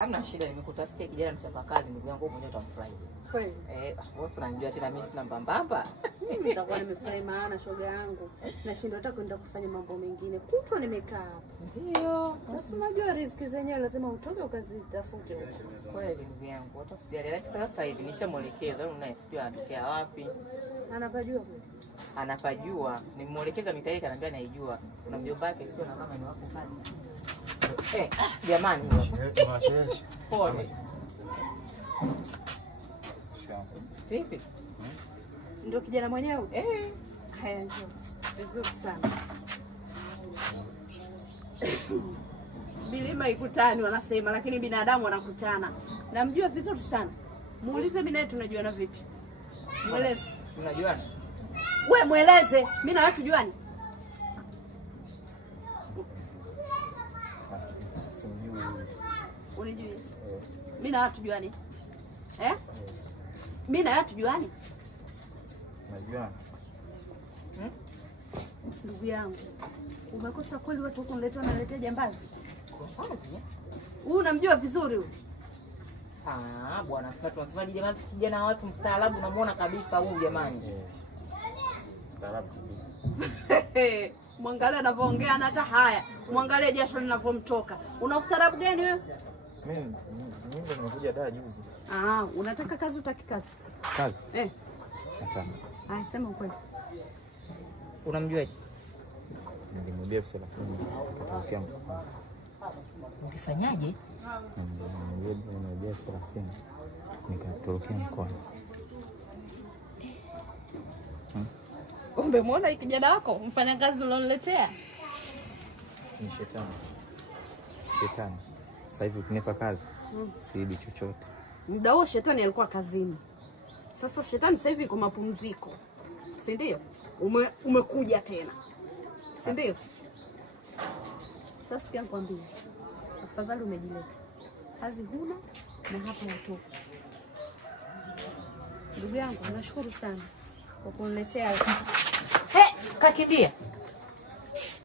Hamna shida, nimekutafutia kijana mchapakazi ndugu yangu, mwenyewe utamfurahi. Kweli? Wewe unanijua tena mimi sina mbambamba. Mimi nitakuwa nimefurahi maana shoga yangu. Nashindwa hata kwenda kufanya mambo mengine. Kutwa nimekaa hapa. Ndio. Basi unajua riziki zenyewe lazima utoke ukazitafute huko. Kweli ndugu yangu, hata sijali. Lakini sasa hivi nishamuelekeza, wewe unasikia anatokea wapi? Anapajua kweli? Anapajua. Nimemuelekeza mitaani kanambia naijua. Kuna mjomba wake sio na kama ni wako kazi. Jamani. Pole. Vipi? Ndio kijana mwenyewe? Haya njoo. Vizuri sana. Milima ikutani wanasema, lakini binadamu wanakutana. Namjua vizuri sana. Muulize mimi naye tunajuana vipi? Mueleze. Tunajuana? Wewe mueleze. Mimi na wewe tujuani? Unijui? Mimi na wewe tujuani? Mimi na wewe tujuani? Najua. Ndugu yangu, umekosa kweli watu huko niletwa naletea jambazi? Jambazi? Huyu unamjua vizuri huyu? Bwana, sasa tunasemaje jamani, kijana watu mstaarabu, unamuona kabisa huyu jamani. Mstaarabu kabisa. Mwangalie anavyoongea na hata haya. Mwangalie jasho linavyomtoka. Una ustaarabu gani wewe? Mimi nimekuja daa juzi. Unataka kazi utaki kazi? Kazi? Nataka. Sema ukweli. Unamjuaje? Nilimwambia 30 katokea mkoa. Ukifanyaje? Nilimwambia 30 nikatokea mkoa. Umemwona kijana wako mfanya kazi ulioniletea? Ni shetani. Shetani. Sasa hivi ukinipa kazi, siidi chochote. Muda huo shetani alikuwa kazini. Sasa shetani sasa hivi yuko mapumziko. Si ndio? Umekuja tena. Si ndio? Sasa sikia nikwambie. Afadhali umejileta. Kazi huna na hapa utoke. Ndugu yangu, nashukuru sana kwa kuniletea. Kakimbia.